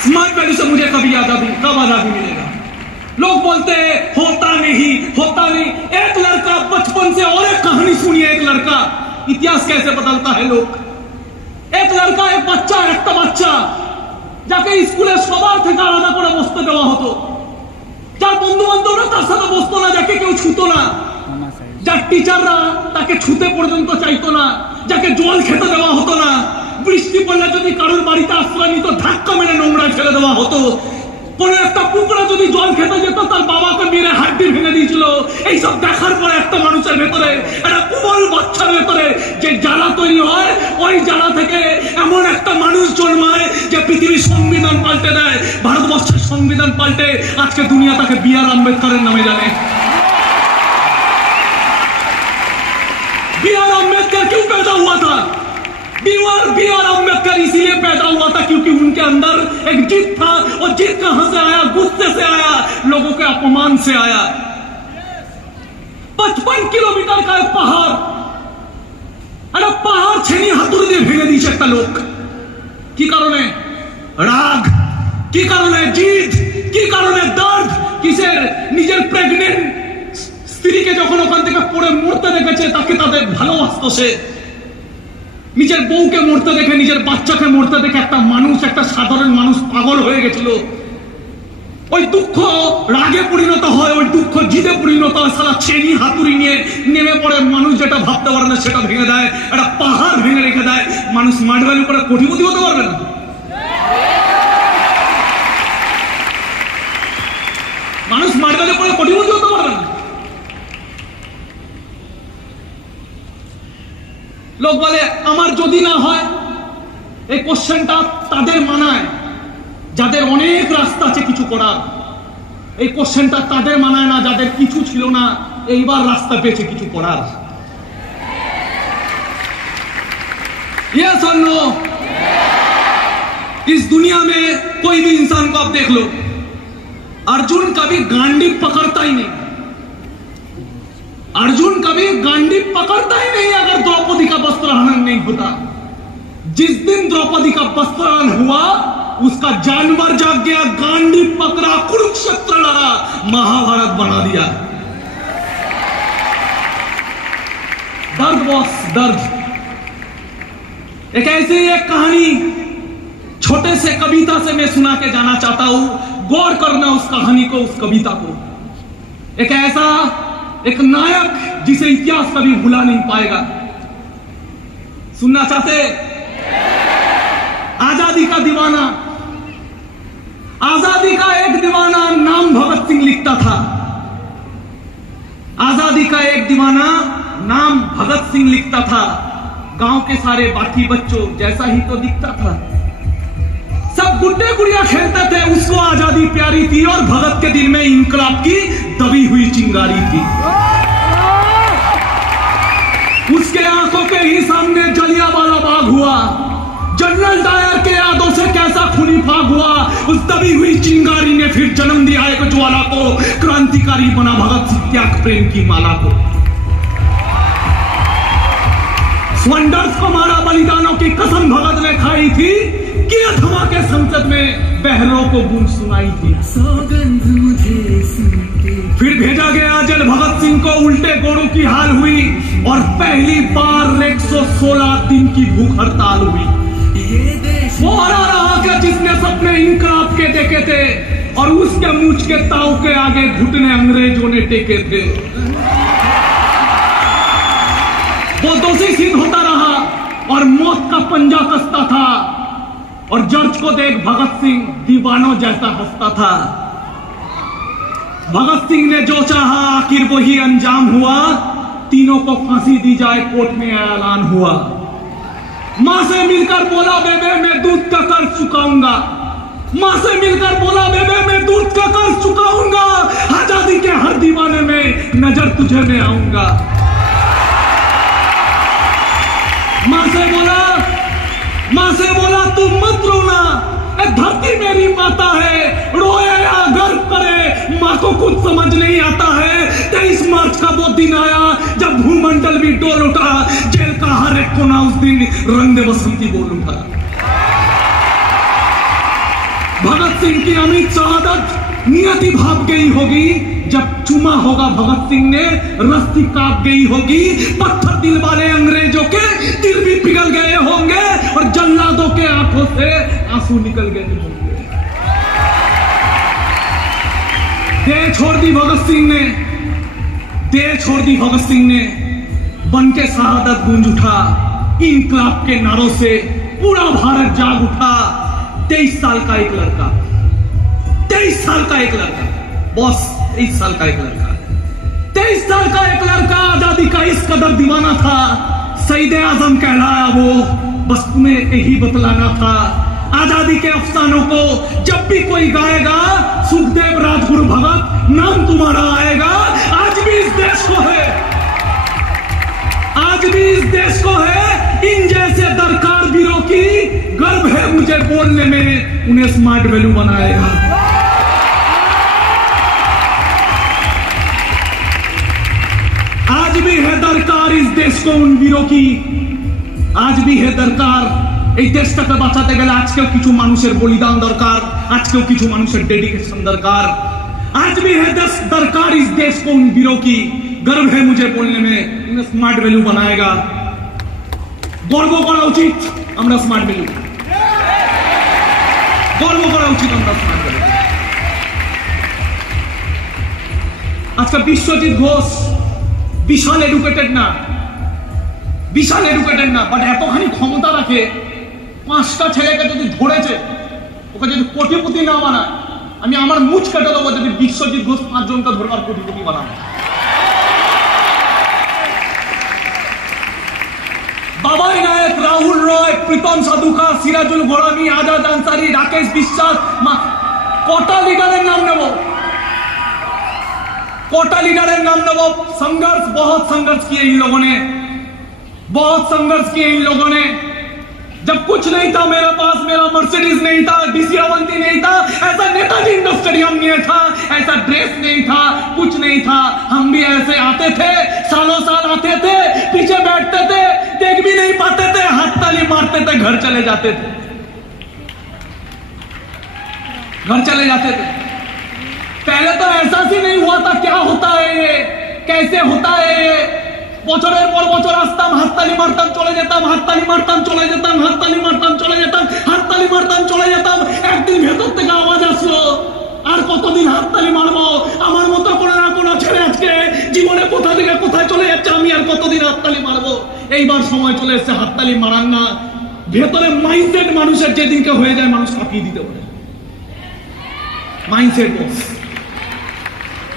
स्मार्ट वैल्यू से मुझे कब आजादी मिलेगा। लोग बोलते हैं होता नहीं, होता नहीं। एक लड़का बचपन से, और एक कहानी सुनिए, एक लड़का इतिहास कैसे बदलता है लोग। एक लड़का, एक बच्चा, एक बच्चा যাকে স্কুলে সবার থেকে আলাদা করে বসতে দেওয়া হতো, যার বন্ধু বান্ধবরা তার সাথে বসতো না, যাকে কেউ ছুতো না, যার টিচাররা তাকে ছুতে পর্যন্ত চাইতো না, যাকে জল খেতে দেওয়া হতো না, বৃষ্টি পড়লে যদি কারোর বাড়িতে আশ্রয় নিত ধাক্কা মেরে নোংরা ফেলে দেওয়া হতো, কোন একটা কুকুরা যদি জল খেতে যেত তার বাবাকে মেরে হাড্ডি ভেঙে দিয়েছিল। এইসব দেখার পরে একটা মানুষের ভেতরে, একটা কোমল বাচ্চার ভেতরে যে জ্বালা তৈরি হয়, ওই জ্বালা থেকে এমন একটা মানুষ জন্মায় যে পৃথিবীর সংবিধান পাল্টে দেয়। ভারতবর্ষের সংবিধান পাল্টে আজকে দুনিয়া তাকে বি.আর. আম্বেদকরের নামে জানে। बी.आर. अम्बेडकर क्यों पैदा हुआ था? बी.आर. अम्बेडकर इसीलिए पैदा हुआ था क्योंकि उनके अंदर एक जिद था, और जिद कहां से आया? गुस्से से आया, लोगों के अपमान से आया। 55 किलोमीटर का एक पहाड़, अरे पहाड़ छेनी हाथुड़ी দিয়ে ভেঙে দিয়েছে একটা লোক। কি কারণে? রাগ। কি কারণে? জিদ। কি কারণে? দর্দ। কিসের? নিজের প্রেগনেন্ট স্ত্রীকে যখন ওখান থেকে পড়ে মরতে দেখেছে, তাকে তাদের ভালোবাসতো সে। নিজের বউকে মরতে দেখে, নিজের বাচ্চাকে মরতে দেখে একটা মানুষ, একটা সাধারণ মানুষ পাগল হয়ে গেছিল। ওই দুঃখ রাগে পরিণত হয়, ওই দুঃখ জিদে পরিণত হয়, সারা চেনি হাতুড়ি নিয়ে নেমে পড়ে। মানুষ যেটা ভাবতে পারে না সেটা ভেঙে দেয়, একটা পাহাড় ভেঙে রেখে দেয়। মানুষ স্মার্ট ভ্যালু করে কোটিপতি হতে পারবে না। মানুষ স্মার্ট ভ্যালু করে কোটিপতি হতে পারবে না। লোক বলে আমার যদি না হয়, এই কোশ্চেনটা তাদের মানায় যাদের অনেক রাস্তা আছে কিছু করার। এই কোশ্চেনটা তাদের মানায় না যাদের কিছু ছিল না, এইবার রাস্তা পেয়েছে কিছু করার। यस और नो? इस दुनिया में कोई भी इंसान को आप देख लो, अर्जुन कभी गांडी पकड़ता ही नहीं। अर्जुन कभी गांडी पकड़ता ही नहीं अगर द्रौपदी का वस्त्रहनन नहीं होता। जिस दिन द्रौपदी का वस्त्रहनन हुआ, उसका जानवर जाग गया, गांडी पकड़ा, कुरुक्षेत्र लड़ा, महाभारत बना दिया। दर्द बॉस, दर्द। एक ऐसी एक कहानी छोटे से कविता से मैं सुना के जाना चाहता हूं। गौर करना उस कहानी को, उस कविता को। एक ऐसा एक नायक जिसे इतिहास कभी भुला नहीं पाएगा। सुनना चाहते? आजादी का दीवाना, आजादी का एक दीवाना नाम भगत सिंह लिखता था। आजादी का एक दीवाना नाम भगत सिंह लिखता था। गांव के सारे बाकी बच्चों जैसा ही तो दिखता था। सब गुड्डे गुड़िया खेलते थे, उसको आजादी प्यारी थी और भगत के दिल में इंकलाब की दबी हुई चिंगारी थी। उसके आंखों के ही सामने जलियांवाला बाग हुआ। जनरल डायर के यादों से कैसा खूनी फाग हुआ। उस दबी हुई चिंगारी ने फिर जन्म दिया एक ज्वाला को, क्रांतिकारी बना भगत सिंह त्याग प्रेम की माला को। स्वंडर्स को मारा, बलिदानों की कसम भगत ने खाई थी, किए धमाके संसद में बहरों को गूंज सुनाई थी। सौगंध मुझे सुनते फिर भेजा गया जल भगत सिंह को, उल्टे गोड़ों की हाल हुई और पहली बार 116 दिन की भूख हड़ताल हुई। वो हरा रहा क्या जिसने सपने इंकलाब के देखे थे और उसके मूछ के ताव के आगे घुटने अंग्रेजों ने टेके थे। वो दोषी सिद्ध होता रहा और मौत का पंजा कसता था और जज को देख भगत सिंह दीवानों जैसा हंसता था। भगत सिंह ने जो चाहा आखिर वही अंजाम हुआ। तीनों को फांसी दी जाए कोर्ट में ऐलान हुआ। मां से मिलकर बोला बेबे मैं दूध का कर्ज चुकाऊंगा। मां से मिलकर बोला बेबे मैं दूध का कर्ज चुकाऊंगा। आजादी के हर दीवाने में नजर तुझे में आऊंगा। मां से बोला तू मत रोना, धरती मेरी माता है, रोए या गर्व करे मां को कुछ समझ नहीं आता है। 23 मार्च का वो दिन आया जब भूमंडल भी डोल उठा। जेल का हर एक कोना उस दिन रंग बसंती बोल उठा। भगत सिंह की अमित शहादत नियति भाप गई होगी जब चुमा होगा भगत सिंह ने, रस्सी कांप गई होगी। पत्थर दिल वाले अंग्रेजों के दिल भी पिघल गए होंगे और जल्लादों के आंखों से आंसू निकल गए होंगे। देह छोड़ दी भगत सिंह ने, देह छोड़ दी भगत सिंह ने। बन के शहादत गूंज उठा। इंकलाब के नारों से पूरा भारत जाग उठा। 23 साल का एक लड़का, 23 साल का एक लड़का, बॉस 23 साल का एक लड़का, 23 साल का एक लड़का आजादी का इस कदर दीवाना था। शहीद आजम कहलाया वो, बस तुम्हें यही बतलाना था। आजादी के अफसानों को जब भी कोई गाएगा, सुखदेव राजगुरु भगत नाम तुम्हारा आएगा। आज भी इस देश को है, आज भी इस देश को है इन जैसे दरकार वीरों की। गर्व है मुझे बोलने में, उन्हें स्मार्ट वैल्यू बनाएगा। आज भी है दरकार इस देश को उन वीरों की। आज भी है दरकार এই দেশটাকে বাঁচাতে গেলে আজকেও কিছু মানুষের বলিদান দরকার, আজকেও কিছু মানুষের ডেডিকেশন দরকার। आज भी है दरकार इस देश को उन वीरों की। गर्व है मुझे बोलने में, उन्हें स्मार्ट वैल्यू बनाएगा। গর্ব করা উচিত আমরা স্মার্ট ভ্যালু, গর্ব করা উচিত আমরা স্মার্ট ভ্যালু। আজকে বিশ্বজিৎ ঘোষ বিশাল এডুকেটেড না, বিশাল এডুকেটেড না, বাট এতখানি ক্ষমতা রাখে 5টা ছেলেকে যদি ধরেছে, ওকে যদি কোটিপতি না বানায়, আমি আমার মুখ কেটে দেবো যদি বিশ্বজিৎ ঘোষ 5 জনকে ধরবার কোটিপতি বানাবে। বাবাই নায়ক, রাহুল রয়, প্রীতম সাধুকা, সিরাজুল গোরামি, আজাদ আনসারি, রাকেশ বিশ্বাস, কটা লিডারের নাম নেব, कोटा लीडर नाम लो। संघर्ष, बहुत संघर्ष किए इन लोगों ने, बहुत संघर्ष किए इन लोगों ने। जब कुछ नहीं था मेरे पास, मेरा मर्सिडीज नहीं था, डीसी अवंती नहीं था, ऐसा नेताजी इंडोर स्टेडियम नहीं था, ऐसा ड्रेस नहीं था, कुछ नहीं था। हम भी ऐसे आते थे, सालों साल आते थे, पीछे बैठते थे, देख भी नहीं पाते थे, हाथ ताली मारते थे, घर चले जाते थे, घर चले जाते थे। पहले तो एहसास ही नहीं हुआ था क्या होता है ये, कैसे होता है ये। বছরের পর বছর আসতাম, হাততালি মারতাম, চলে যেতাম, হাততালি মারতাম, চলে যেতাম, হাততালি মারতাম, চলে যেতাম, হাততালি মারতাম, চলে যেতাম। একদিন ভেতর থেকে আওয়াজ আসলো, আর কতদিন হাততালি মারবো? আমার মতো কোনো না কোনো ছেলে আজকে জীবনে কোথা থেকে কোথায় চলে যাচ্ছে, আমি আর কতদিন হাততালি মারবো? এইবার সময় চলে এসেছে হাততালি মারান না, ভেতরে মাইন্ডসেট মানুষের যেদিনকে হয়ে যায় মানুষ কাঁপিয়ে দিতে পারে। মাইন্ডসেট বস,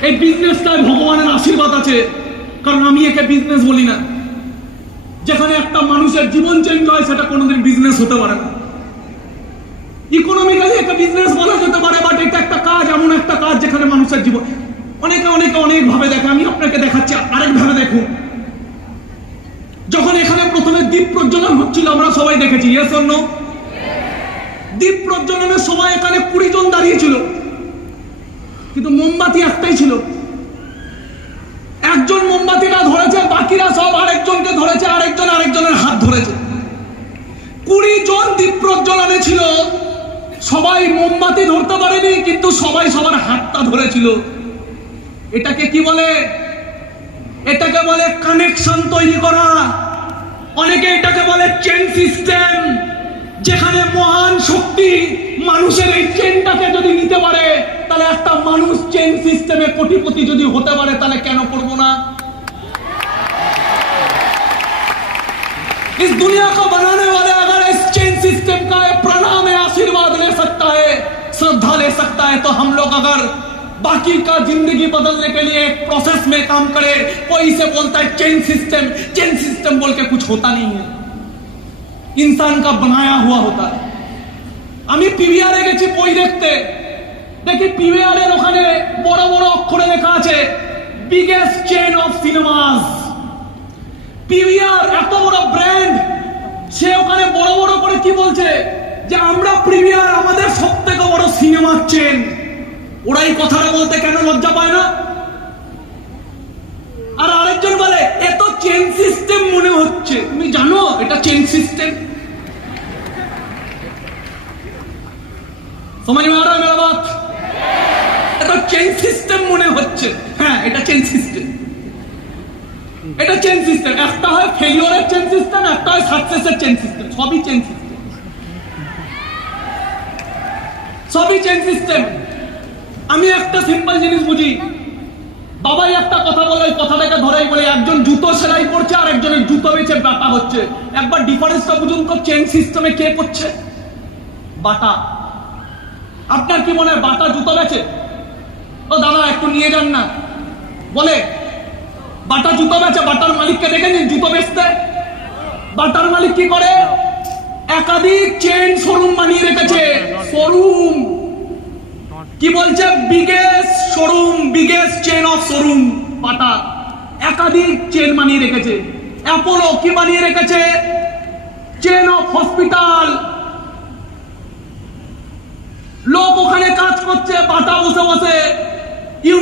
এই বিজনেসটায় ভগবানের আশীর্বাদ আছে, কারণ আমি একে বিজনেস বলি না। যেখানে একটা মানুষের জীবন চেঞ্জ হয় সেটা কোনোদিন বিজনেস হতে পারে না। ইকোনমিক্যালি একটা বিজনেস বলা যেতে পারে, বাট এটা একটা কাজ, এমন একটা কাজ যেখানে মানুষের জীবন অনেকে অনেকে অনেক ভাবে দেখে। আমি আপনাকে দেখাচ্ছি আরেক ভাবে দেখুন। যখন এখানে প্রথমে দ্বীপ প্রজ্বলন হচ্ছিল আমরা সবাই দেখেছি, ইয়েস অর নো? দ্বীপ প্রজ্বলনের সময় এখানে 20 জন দাঁড়িয়ে ছিল, কিন্তু মোমবাতি একটাই ছিল। একজন মোমবাতিটা ধরেছে, বাকিরা সব আরেকজনকে ধরেছে, আরেকজন আরেকজনের হাত ধরেছে। 20 জন দ্বীপ প্রজ্বলনে ছিল, সবাই মোমবাতি ধরতে পারেনি, কিন্তু সবাই সবার হাতটা ধরেছিল। এটাকে কি বলে? এটাকে বলে কানেকশন তৈরি করা। অনেকে এটাকে বলে চেন সিস্টেম, যেখানে মহান শক্তি মানুষের এই চেনটাকে যদি নিতে পারে, তাহলে একটা মানুষ চেন সিস্টেমে কোটিপতি যদি হতে পারে, তাহলে কেন করব না? इस दुनिया को बनाने वाले अगर इस चेन सिस्टम का प्रणाम है, आशीर्वाद ले सकता है, श्रद्धा ले सकता है, तो हम लोग अगर बाकी का जिंदगी बदलने के लिए एक प्रोसेस में काम करे, कोई इसे बोलता है चेन सिस्टम बोल के कुछ होता नहीं है, इंसान का बनाया हुआ होता है। আমি পিভিআরে গেছি বই দেখতে, দেখি পিভিআরের ওখানে বড় বড় অক্ষরে লেখা আছে biggest chain of cinemas. PVR এত বড় ব্র্যান্ড, সে ওখানে বড় বড় করে কি বলছে যে আমরা পিভিআর আমাদের সবথেকে বড় সিনেমার চেন। ওরা এই কথাটা বলতে কেন লজ্জা পায় না? আর আরেকজন বলে এত চেন সিস্টেম মনে হচ্ছে। তুমি জানো এটা চেন সিস্টেম? समझ में आ रहा है मेरा बात? এটা চেন সিস্টেম মনে হচ্ছে। হ্যাঁ, এটা চেন সিস্টেম। এটা চেন সিস্টেম। একটা হয় ফেলিওরের চেন সিস্টেম, একটা হয় সাকসেসের চেন সিস্টেম। সবই চেন সিস্টেম, সবই চেন সিস্টেম। আমি একটা সিম্পল জিনিস বুঝি। বাবাই একটা কথা বলে, ওই কথাটাকে ধরেই বলে, একজন জুতো সেলাই করছে আর একজনের জুতো বেচে বাটা হচ্ছে। একবার ডিফারেন্সটা বুঝুন তো, চেন সিস্টেমে কে করছে? বাটা। আপনার কি মনে হয় বাটা জুতো বেচে? ও দাদা একটু নিয়ে যান না, বলে বাটা জুতো বেচে। বাটার মালিককে দেখে নিন জুতো বেচতে। বাটার মালিক কি করে? একাধিক চেন শোরুম বানিয়ে রেখেছে। শোরুম কি বলছে? Biggest showroom, biggest chain of showroom. Bata একাধিক চেন বানিয়ে রেখেছে। অ্যাপোলো কি বানিয়ে রেখেছে? Chain of hospital. লোক ওখানে কাজ করছে, বাটা বসে বসে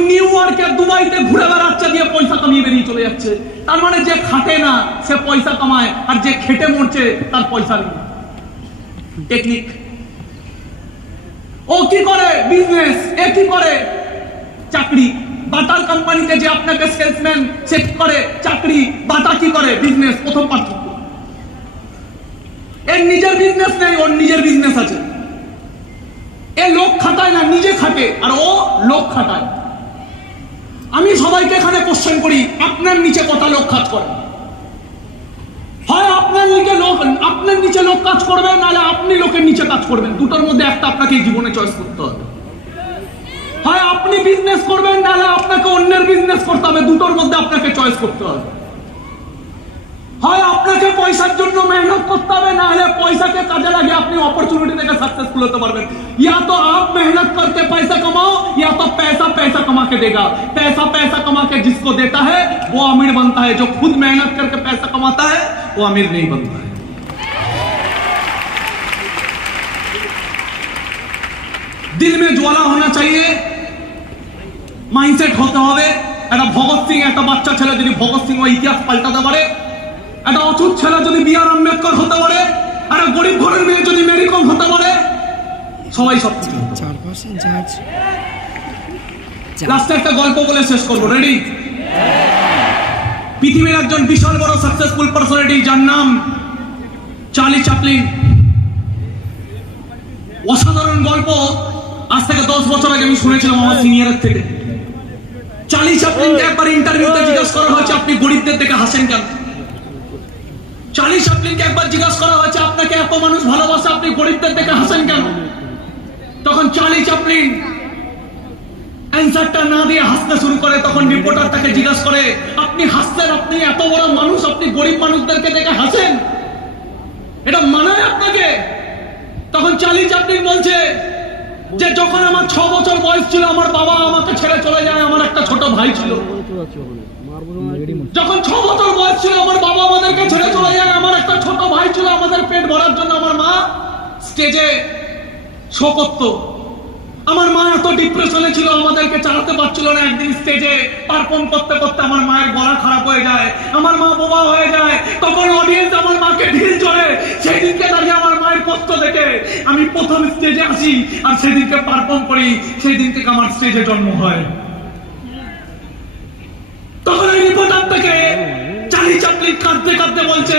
নিউ ইয়র্কে, দুবাইতে ঘুরে বেড়াচ্ছে, দিয়ে পয়সা কামিয়ে বেরিয়ে চলে যাচ্ছে। তার মানে যে খাটে না সে পয়সা কামায়, আর যে খেটে মরছে তার পয়সা নেই। টেকনিক। ও কি করে? বিজনেস। এ কি করে? চাকরি। বাটার কোম্পানিতে যে আপনাকে সেলসম্যান সে কি করে? চাকরি। বাটা কি করে? বিজনেস। প্রথম পার্থক্য। এর নিজের বিজনেস নেই, ওর নিজের বিজনেস আছে। এ লোক খাটায় না, নিজে খাটে, আর ও লোক খাটায়। আমি সবাইকে এখানে কোশ্চেন করি, আপনার নিচে কত লোক কাজ করে? হয় আপনার নিচে লোক কাজ করবে, নাহলে আপনি লোকের নিচে কাজ করবেন। দুটোর মধ্যে একটা আপনাকে জীবনে চয়েস করতে হবে। হয় আপনি বিজনেস করবেন, নাহলে আপনাকে অন্যের বিজনেস করতে হবে। দুটোর মধ্যে আপনাকে চয়েস করতে হবে। হয় আপনাকে পয়সার জন্য মেহনত করতে হবে, না হলে পয়সাকে কাজে লাগিয়ে আপনি অপরচুনিটি থেকে সাকসেসফুল হতে পারবেন। या तो आप मेहनत करके पैसा कमाओ, या तो पैसा पैसा कमा के देगा। पैसा पैसा कमा के जिसको देता है वो अमीर बनता है, जो खुद मेहनत करके पैसा कमाता है वो अमीर नहीं बनता है। दिल में ज्वाला होना चाहिए, माइंडसेट होते হবে। একটা ভগৎ সিং, একটা বাচ্চা ছেলে যদি ভগৎ সিং ও ইতিহাস পাল্টাতে পারে, একটা অচুত ছেলে যদি বি.আর. আম্বেদকর হতে পারে, একটা গরিব ঘরের মেয়ে যদি মেরি কম হতে পারে, সবাই সব কিছু। লাস্টে একটা গল্প বলে শেষ করবো। রেডি? পৃথিবীর একজন বিশাল বড় সাকসেসফুল পার্সোনালিটি, যার নাম চার্লি চ্যাপলিন। অসাধারণ গল্প। আজ থেকে 10 বছর আগে আমি শুনেছিলাম আমার সিনিয়রের থেকে। চার্লি চ্যাপলিনকে একবার ইন্টারভিউতে জিজ্ঞেস করা হয়েছে, আপনি গরিবদের দেখে হাসেন কেন? চার্লি চ্যাপলিনকে একবার জিজ্ঞাসা করা হয়েছে, আপনাকে এত মানুষ ভালোবাসে, আপনি গরিবদের দেখে হাসেন কেন? তখন চার্লি চ্যাপলিন অ্যান্সারটা না দিয়ে হাসতে শুরু করে। তখন রিপোর্টার তাকে জিজ্ঞাসা করে, আপনি হাসছেন, আপনি এত বড় মানুষ, আপনি গরিব মানুষদেরকে দেখে হাসেন, এটা মানায় আপনাকে? তখন চার্লি চ্যাপলিন বলছে যে যখন আমার 6 বছর বয়স ছিল, আমার বাবা আমাকে ছেড়ে চলে যায়, আমার একটা ছোট ভাই ছিল। যখন 6 বছর বয়স ছিল, আমার বাবা আমাদেরকে ছেড়ে চলে যায়, আমার একটা ছোট ভাই ছিল। আমাদের পেট ভরার জন্য আমার মা স্টেজে শো করতো। আমার মা এত ডিপ্রেশনে ছিল, আমাদেরকে চালাতে পারছিল না। একদিন স্টেজে পারফর্ম করতে করতে আমার মায়ের গলা খারাপ হয়ে যায়, আমার মা বোবা হয়ে যায়। তখন অডিয়েন্স আমার মাকে ঢিল চড়ে। সেই দিনকে দাঁড়িয়ে আমার মায়ের কষ্ট দেখে আমি প্রথম স্টেজে আসি, আর সেদিনকে পারফর্ম করি। সেই দিন থেকে আমার স্টেজে জন্ম হয়। তখন এই রিপোর্টার থেকে চার্লি চ্যাপলিন কাঁদতে কাঁদতে বলছে,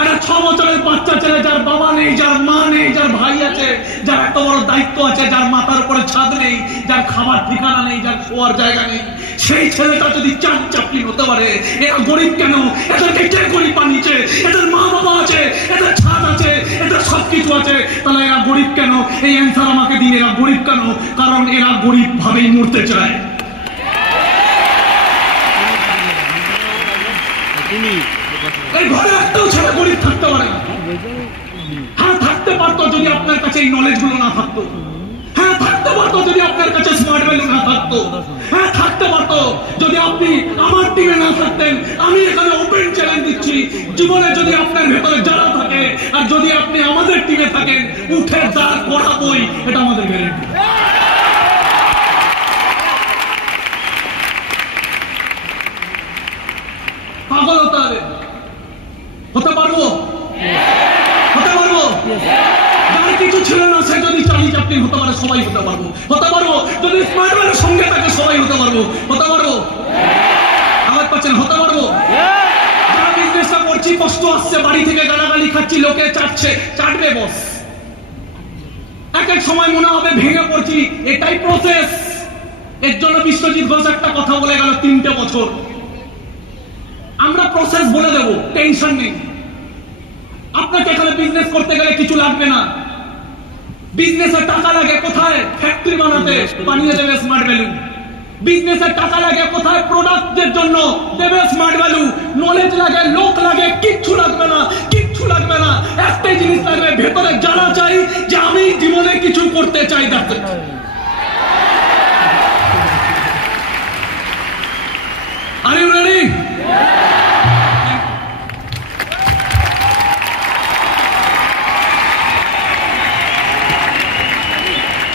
একটা 6 বছরের বাচ্চা ছেলে, যার বাবা নেই, যার মা নেই, যার ভাই আছে, যার এত বড় দায়িত্ব আছে, যার মাথার উপরে ছাদ নেই, যার খাবার ঠিকানা নেই, যার শোয়ার জায়গা নেই, সেই ছেলেটা যদি চার্লি চ্যাপলিন হতে পারে, এরা গরিব কেন? এদেরকে কে গরিব বানিয়েছে? এদের মা বাবা আছে, এদের ছাদ আছে, এদের সবকিছু আছে, তাহলে এরা গরিব কেন? এই অ্যান্সার আমাকে দিন, এরা গরিব কেন? কারণ এরা গরিব ভাবেই মরতে চায়। এই ঘরে একটাও ছেলে গরিব থাকতে পারে না। হ্যাঁ, থাকতে পারতো যদি আপনার কাছে এই নলেজ গুলো না থাকতো। হ্যাঁ, থাকতে পারতো যদি আপনার কাছে স্মার্ট ভ্যালু না থাকতো। হ্যাঁ, থাকতে পারতো যদি আপনি আমার টিমে না থাকতেন। আমি এখানে ওপেন চ্যালেঞ্জ দিচ্ছি, জীবনে যদি আপনার ভেতরে যারা থাকে, আর যদি আপনি আমাদের টিমে থাকেন, উঠে দাঁড় করাবোই, এটা আমাদের গ্যারান্টি। পাগল হতে হবে, হতে পারবো, হতে পারবো। যার কিছু ছিল না, সে যদি চার্লি চ্যাপলিন হতে পারে, সবাই হতে পারবো, হতে পারবো। যদি স্মার্ট ভ্যালুর সঙ্গে থাকে, সবাই হতে পারবো, হতে পারবো। আওয়াজ পাচ্ছেন? হতে পারবো। যারা বিজনেসটা করছি, কষ্ট আসছে, বাড়ি থেকে গালাগালি খাচ্ছি, লোকে চাটছে, চাটবে বস। এক এক সময় মনে হবে ভেঙে পড়ছি, এটাই প্রসেস। এর জন্য বিশ্বজিৎ ঘোষ একটা কথা বলে গেল, 3টে বছর। আমরা প্রসেস বলে দেব, টেনশন নেই। আপনাকে এখানে বিজনেস করতে গেলে কিছু লাগবে না। বিজনেসে টাকা লাগে কোথায়? ফ্যাক্টরি বানাতে, বানিয়ে দেবে স্মার্ট ভ্যালু। বিজনেসে টাকা লাগে কোথায়? প্রোডাক্টের জন্য, দেবে স্মার্ট ভ্যালু। নলেজ লাগে, লোক লাগে, কিচ্ছু লাগবে না, কিচ্ছু লাগবে না। একটাই জিনিস লাগবে, ভেতরে জানা চাই যে আমি জীবনে কিছু করতে চাই।